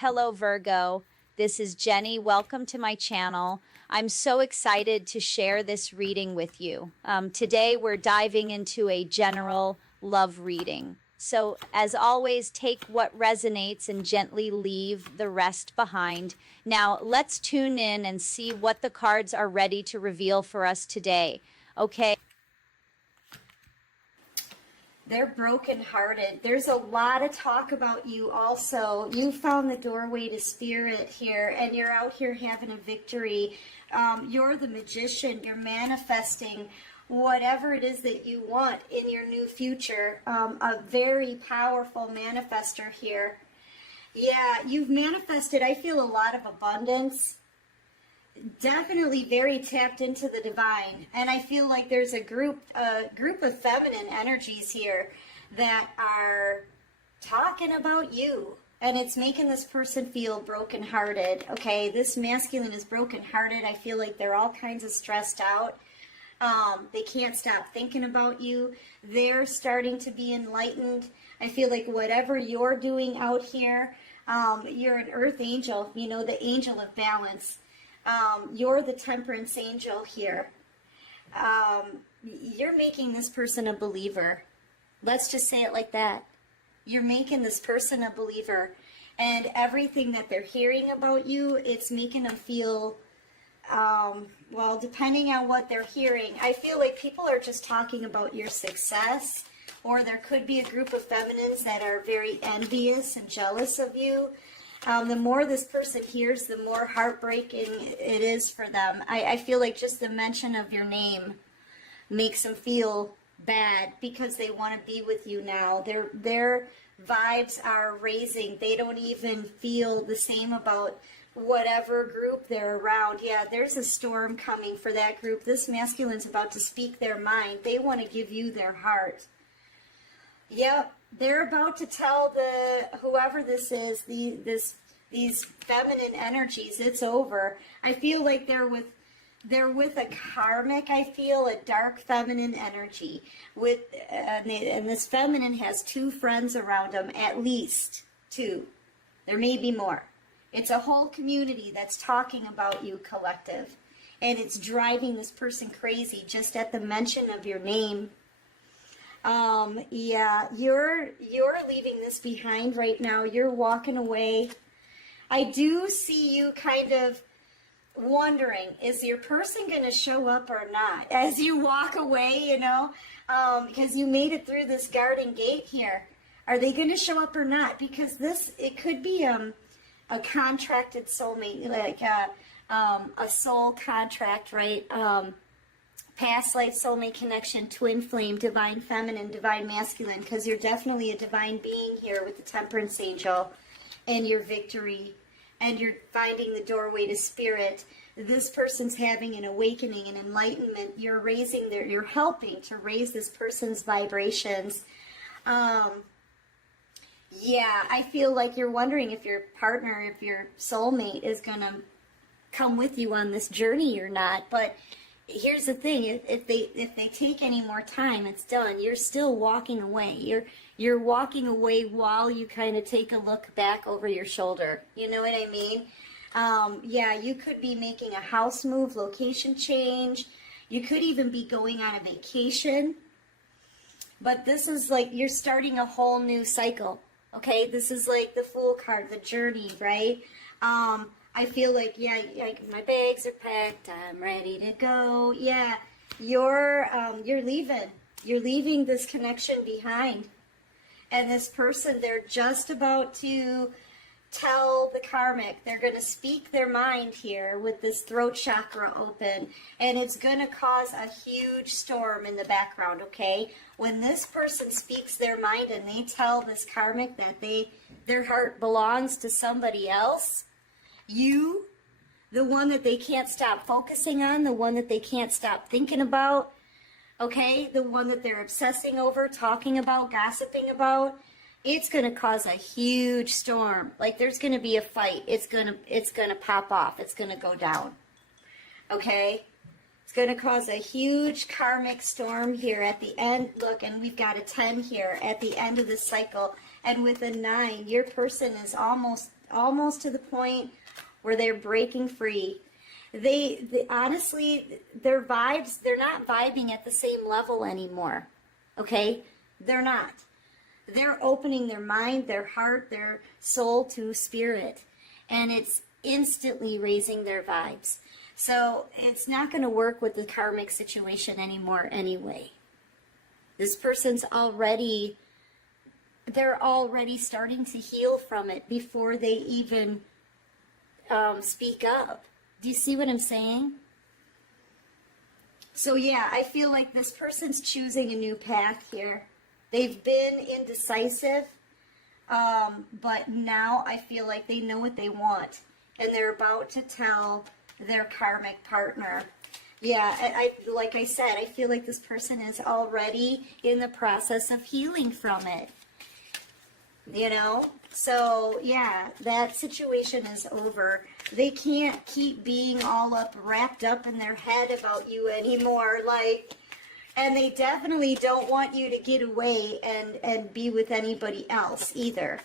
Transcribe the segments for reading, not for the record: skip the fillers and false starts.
Hello, Virgo. This is Jenny. Welcome to my channel. I'm so excited to share this reading with you. Today, we're diving into a general love reading. So, as always, take what resonates and gently leave the rest behind. Now, let's tune in and see what the cards are ready to reveal for us today. Okay. They're brokenhearted. There's a lot of talk about you also. You found the doorway to spirit here, and you're out here having a victory. You're the magician. You're manifesting whatever it is that you want in your new future. A very powerful manifester here. Yeah, you've manifested, I feel, a lot of abundance. Definitely very tapped into the divine, and I feel like there's a group of feminine energies here that are talking about you, and it's making this person feel brokenhearted. Okay, this masculine is brokenhearted. I feel like they're all kinds of stressed out. They can't stop thinking about you. They're starting to be enlightened. I feel like whatever you're doing out here, you're an earth angel, you know, the angel of balance. You're the temperance angel here. You're making this person a believer. Let's just say it like that. You're making this person a believer. And everything that they're hearing about you, it's making them feel, well, depending on what they're hearing, I feel like people are just talking about your success, or there could be a group of feminines that are very envious and jealous of you. The more this person hears, the more heartbreaking it is for them. I feel like just the mention of your name makes them feel bad because they want to be with you now. Their vibes are raising. They don't even feel the same about whatever group they're around. Yeah, there's a storm coming for that group. This masculine's about to speak their mind. They want to give you their heart. Yep. They're about to tell whoever this is, these feminine energies, it's over. I feel like they're with a karmic, I feel, a dark feminine energy. And this feminine has two friends around them, at least two. There may be more. It's a whole community that's talking about you, collective. And it's driving this person crazy just at the mention of your name. Yeah, you're leaving this behind right now. You're walking away. I do see you kind of wondering, is your person going to show up or not? As you walk away, you know, because you made it through this garden gate here. Are they going to show up or not? Because it could be a contracted soulmate, like a soul contract, right? Past life soulmate connection, twin flame, divine feminine, divine masculine, because you're definitely a divine being here with the temperance angel and your victory, and you're finding the doorway to spirit. This person's having an awakening, an enlightenment. You're helping to raise this person's vibrations. Yeah, I feel like you're wondering if your partner, if your soulmate is going to come with you on this journey or not, but here's the thing, if they take any more time, it's done. You're still walking away. You're walking away while you kind of take a look back over your shoulder. You know what I mean? Yeah, you could be making a house move, location change. You could even be going on a vacation. But this is like you're starting a whole new cycle. Okay? This is like the Fool card, the journey, right? I feel like, yeah, my bags are packed. I'm ready to go. Yeah, you're leaving. You're leaving this connection behind. And this person, they're just about to tell the karmic. They're going to speak their mind here with this throat chakra open. And it's going to cause a huge storm in the background, okay? When this person speaks their mind and they tell this karmic that their heart belongs to somebody else, you, the one that they can't stop focusing on, the one that they can't stop thinking about, okay, the one that they're obsessing over, talking about, gossiping about, it's going to cause a huge storm. Like there's going to be a fight. It's going to pop off. It's going to go down. Okay? It's going to cause a huge karmic storm here at the end. Look, and we've got a 10 here at the end of the cycle. And with a 9, your person is almost almost to the point where they're breaking free. They honestly, their vibes, they're not vibing at the same level anymore. Okay? They're not. They're opening their mind, their heart, their soul to spirit. And it's instantly raising their vibes. So it's not going to work with the karmic situation anymore anyway. This person's already, they're already starting to heal from it before they even speak up. Do you see what I'm saying? So yeah, I feel like this person's choosing a new path here. They've been indecisive, but now I feel like they know what they want. And they're about to tell their karmic partner. Yeah, like I said, I feel like this person is already in the process of healing from it. You know? So, yeah, that situation is over. They can't keep being all wrapped up in their head about you anymore. And they definitely don't want you to get away and be with anybody else either.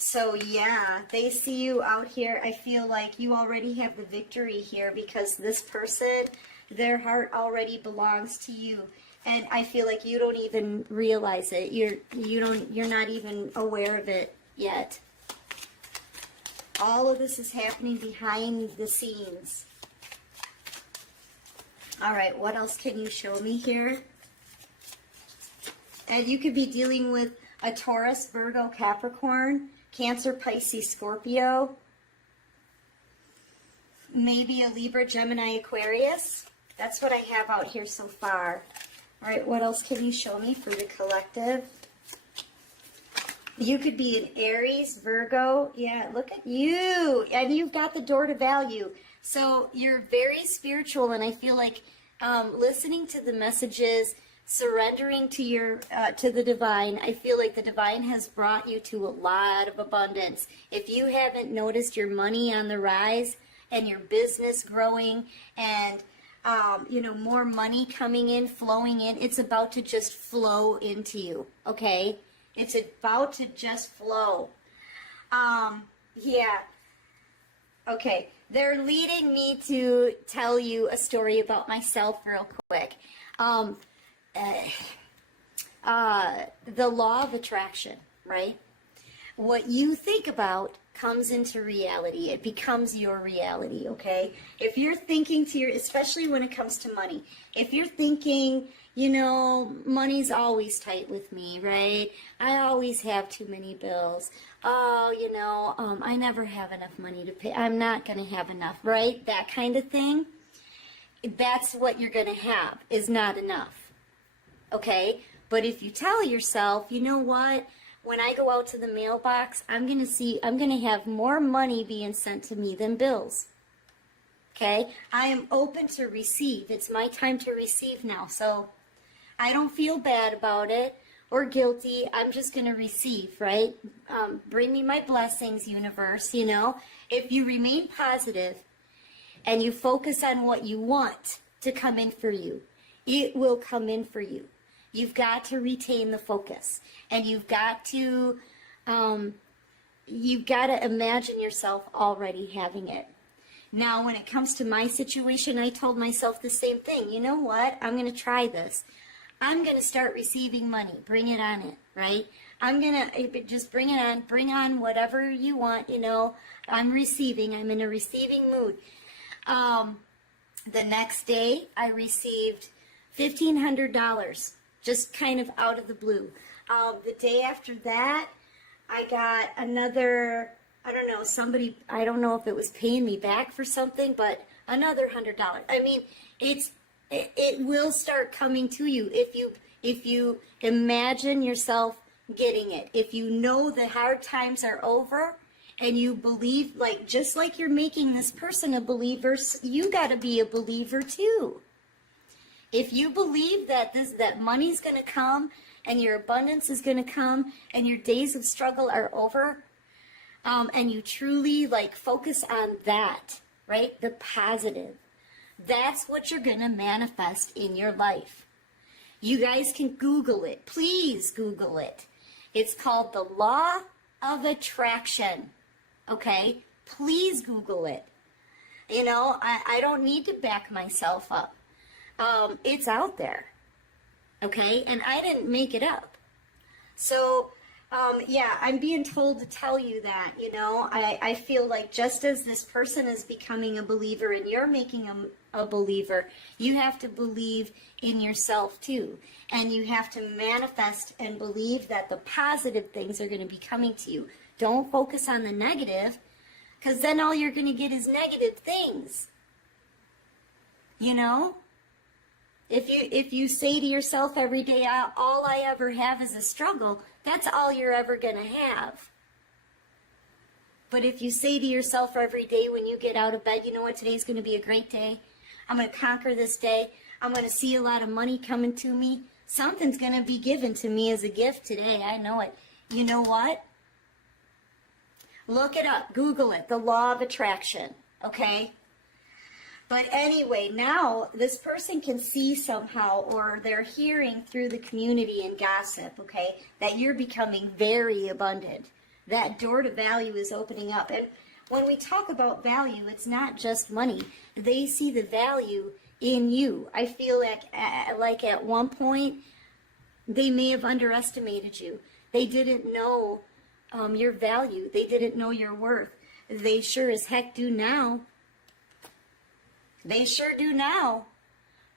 So yeah, they see you out here. I feel like you already have the victory here because this person, their heart already belongs to you. And I feel like you don't even realize it. You're not even aware of it yet. All of this is happening behind the scenes. All right, what else can you show me here? And you could be dealing with a Taurus, Virgo, Capricorn, Cancer, Pisces, Scorpio, maybe a Libra, Gemini, Aquarius. That's what I have out here so far. All right, what else can you show me for the collective? You could be an Aries, Virgo. Yeah, look at you. And you've got the door to value. So you're very spiritual, and I feel like listening to the messages, surrendering to your to the divine, I feel like the divine has brought you to a lot of abundance. If you haven't noticed your money on the rise and your business growing and more money coming in, flowing in, it's about to just flow into you, okay? It's about to just flow. Yeah. Okay. They're leading me to tell you a story about myself real quick. The law of attraction, right? What you think about comes into reality. It becomes your reality, okay? If you're thinking especially when it comes to money, if you're thinking, money's always tight with me, right? I always have too many bills. Oh, I never have enough money to pay. I'm not going to have enough, right? That kind of thing. That's what you're going to have, is not enough, okay? But if you tell yourself, you know what? When I go out to the mailbox, I'm going to have more money being sent to me than bills. Okay? I am open to receive. It's my time to receive now. So I don't feel bad about it or guilty. I'm just going to receive, right? Bring me my blessings, universe, If you remain positive and you focus on what you want to come in for you, it will come in for you. You've got to retain the focus, and you've got to imagine yourself already having it. Now, when it comes to my situation, I told myself the same thing. You know what? I'm going to try this. I'm going to start receiving money. Bring it on it, right? I'm going to just bring it on. Bring on whatever you want, I'm receiving. I'm in a receiving mood. The next day, I received $1,500. Just kind of out of the blue. The day after that, I got another, I don't know if it was paying me back for something, but another $100. I mean, it will start coming to you if you imagine yourself getting it. If you know the hard times are over and you believe, just like you're making this person a believer, you got to be a believer too. If you believe that money's going to come and your abundance is going to come and your days of struggle are over, and you truly focus on that, right? The positive. That's what you're going to manifest in your life. You guys can Google it. Please Google it. It's called the Law of Attraction. Okay? Please Google it. You know, I don't need to back myself up. It's out there. Okay? And I didn't make it up. So, yeah, I'm being told to tell you that, you know, I feel like just as this person is becoming a believer and you're making a believer, you have to believe in yourself too. And you have to manifest and believe that the positive things are going to be coming to you. Don't focus on the negative, because then all you're going to get is negative things. You know? If you say to yourself every day, all I ever have is a struggle, that's all you're ever going to have. But if you say to yourself every day when you get out of bed, you know what, today's going to be a great day. I'm going to conquer this day. I'm going to see a lot of money coming to me. Something's going to be given to me as a gift today. I know it. You know what? Look it up. Google it. The Law of Attraction. Okay? But anyway, now this person can see somehow, or they're hearing through the community and gossip, okay, that you're becoming very abundant. That door to value is opening up. And when we talk about value, it's not just money. They see the value in you. I feel like at one point, they may have underestimated you. They didn't know your value. They didn't know your worth. They sure as heck do now. They sure do now,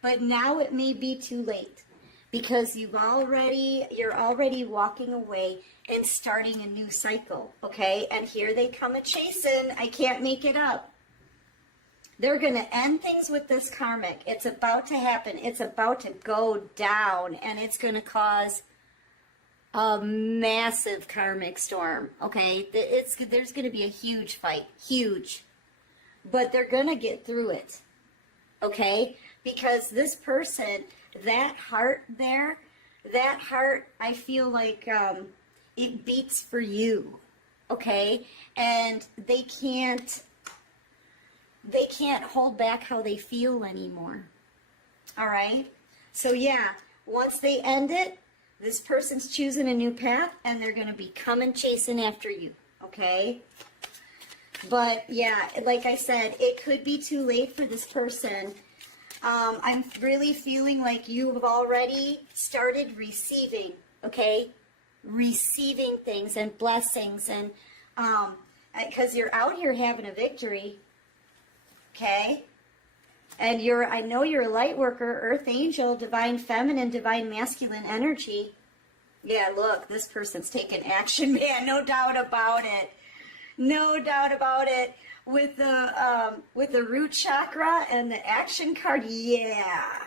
but now it may be too late, because you're already walking away and starting a new cycle, okay? And here they come a-chasing. I can't make it up. They're going to end things with this karmic. It's about to happen. It's about to go down, and it's going to cause a massive karmic storm, okay? There's going to be a huge fight, huge, but they're going to get through it. Okay, because this person, that heart there, I feel like it beats for you. Okay, and they can't hold back how they feel anymore. All right, so yeah, once they end it, this person's choosing a new path, and they're going to be coming chasing after you. Okay. But yeah, like I said, it could be too late for this person. I'm really feeling like you've already started receiving, okay? Receiving things and blessings, and because you're out here having a victory, okay? And I know you're a light worker, earth angel, divine feminine, divine masculine energy. Yeah, look, this person's taking action, man, no doubt about it. No doubt about it. With the root chakra and the action card, yeah.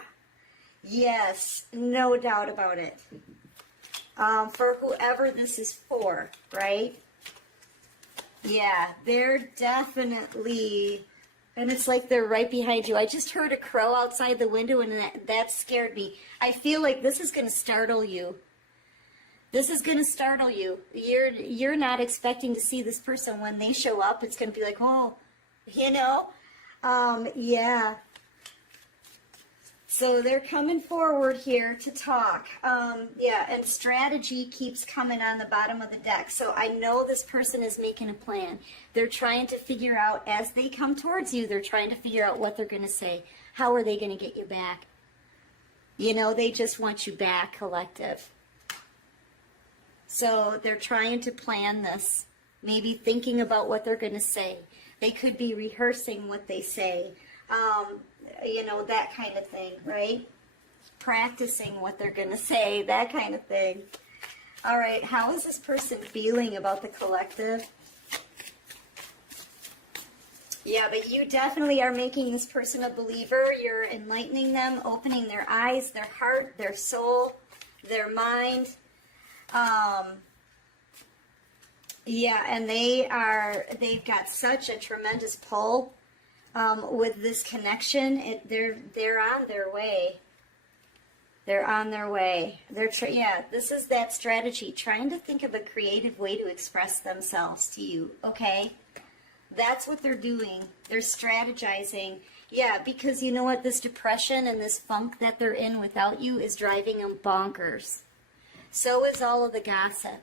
Yes, no doubt about it. For whoever this is for, right? Yeah, they're definitely, and it's like they're right behind you. I just heard a crow outside the window, and that scared me. I feel like this is going to startle you. This is going to startle you. You're not expecting to see this person. When they show up, it's going to be like, oh, you know? Yeah. So they're coming forward here to talk. Yeah, and strategy keeps coming on the bottom of the deck. So I know this person is making a plan. They're trying to figure out, as they come towards you, they're trying to figure out what they're going to say. How are they going to get you back? You know, they just want you back, collective. So they're trying to plan this, maybe thinking about what they're going to say. They could be rehearsing what they say, you know, that kind of thing, right? Practicing what they're going to say, that kind of thing. All right, how is this person feeling about the collective? Yeah, but you definitely are making this person a believer. You're enlightening them, opening their eyes, their heart, their soul, their mind. Yeah, and they've got such a tremendous pull with this connection. They're on their way. They're on their way. Yeah, this is that strategy, trying to think of a creative way to express themselves to you, okay? That's what they're doing. They're strategizing. Yeah, because you know what? This depression and this funk that they're in without you is driving them bonkers. So is all of the gossip.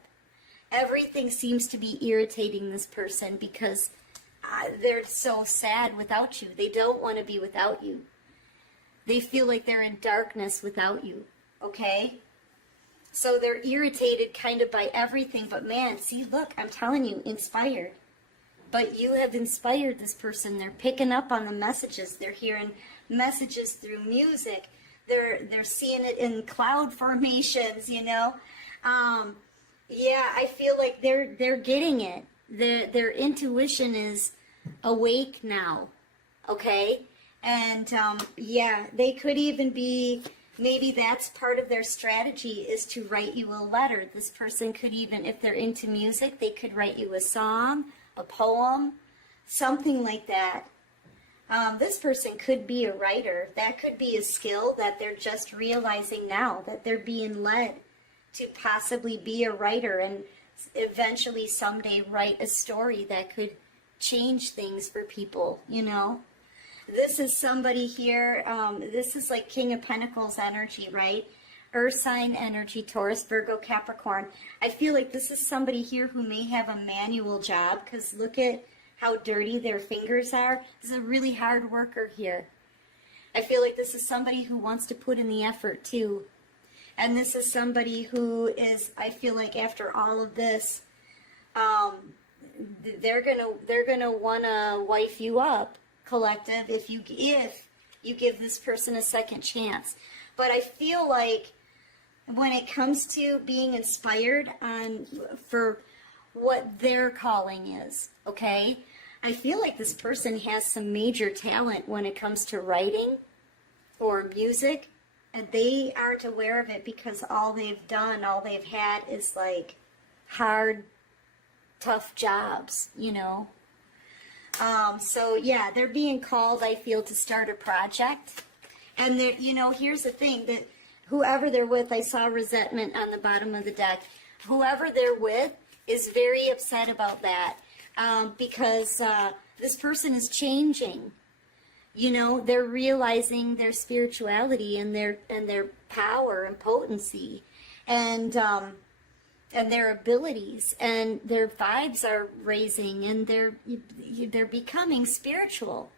Everything seems to be irritating this person because they're so sad without you. They don't want to be without you. They feel like they're in darkness without you, okay? So they're irritated kind of by everything, but man, see, look, I'm telling you, inspired. But you have inspired this person. They're picking up on the messages. They're hearing messages through music. They're seeing it in cloud formations, you know? Yeah, I feel like they're getting it. Their intuition is awake now, okay? And yeah, they could even be, maybe that's part of their strategy, is to write you a letter. This person could even, if they're into music, they could write you a song, a poem, something like that. This person could be a writer. That could be a skill that they're just realizing now, that they're being led to possibly be a writer and eventually someday write a story that could change things for people, you know? This is somebody here, this is like King of Pentacles energy, right? Earth sign energy, Taurus, Virgo, Capricorn. I feel like this is somebody here who may have a manual job, because look at how dirty their fingers are. This is a really hard worker here. I feel like this is somebody who wants to put in the effort too. And this is somebody who is, I feel like after all of this, they're gonna wanna wife you up, collective, if you give this person a second chance. But I feel like when it comes to being inspired for what their calling is, okay, I feel like this person has some major talent when it comes to writing or music, and they aren't aware of it because all they've done, all they've had is like hard, tough jobs, you know. So yeah, they're being called, I feel, to start a project. And they're, you know, here's the thing, that whoever they're with, I saw resentment on the bottom of the deck. Whoever they're with is very upset about that, because this person is changing. You know, they're realizing their spirituality and their power and potency, and their abilities, and their vibes are raising, and they're becoming spiritual.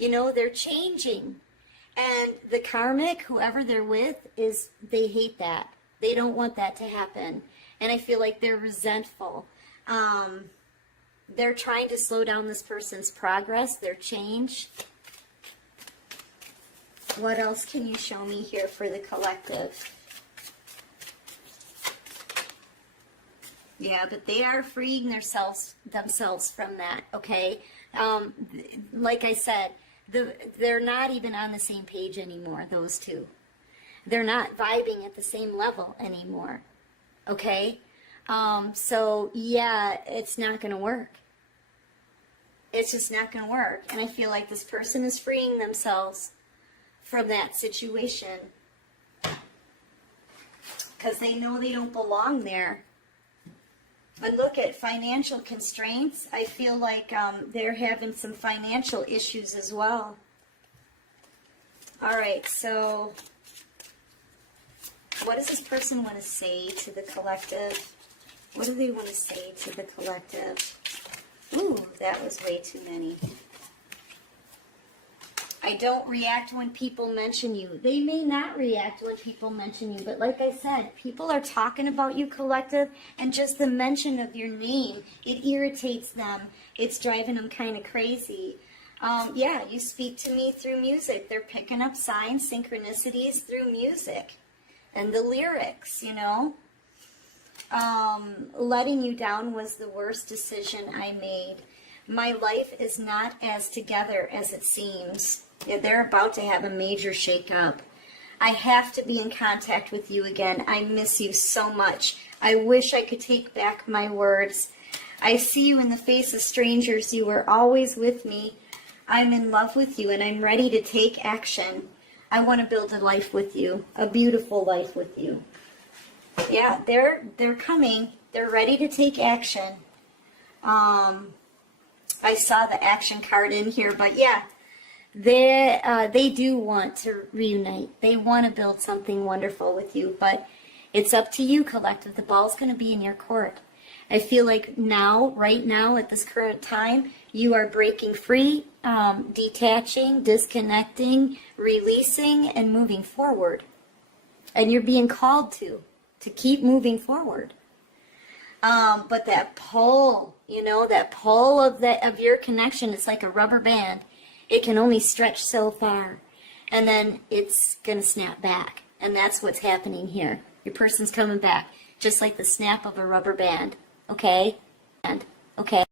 You know, they're changing. And the karmic, whoever they're with, they hate that. They don't want that to happen. And I feel like they're resentful. They're trying to slow down this person's progress, their change. What else can you show me here for the collective? Yeah, but they are freeing themselves from that, okay? Like I said, they're not even on the same page anymore, those two. They're not vibing at the same level anymore, okay? So, yeah, it's not going to work. It's just not going to work. And I feel like this person is freeing themselves from that situation because they know they don't belong there. And look at financial constraints. I feel like they're having some financial issues as well. All right, so what does this person want to say to the collective? What do they want to say to the collective? Ooh, that was way too many. I don't react when people mention you. They may not react when people mention you, but like I said, people are talking about you, collective, and just the mention of your name, it irritates them. It's driving them kind of crazy. Yeah, you speak to me through music. They're picking up signs, synchronicities through music and the lyrics, you know. Letting you down was the worst decision I made. My life is not as together as it seems. Yeah, they're about to have a major shakeup. I have to be in contact with you again. I miss you so much. I wish I could take back my words. I see you in the face of strangers. You were always with me. I'm in love with you, and I'm ready to take action. I want to build a life with you, a beautiful life with you. Yeah, they're coming. They're ready to take action. I saw the action card in here, but yeah, they do want to reunite. They want to build something wonderful with you, but It's up to you, collective. The ball's going to be in your court. I feel like now, right now, at this current time, you are breaking free, detaching, disconnecting, releasing, and moving forward. And you're being called to keep moving forward. But that pull, that pull of your connection, it's like a rubber band. It can only stretch so far, and then it's going to snap back. And that's what's happening here. Your person's coming back, just like the snap of a rubber band. Okay? And, okay.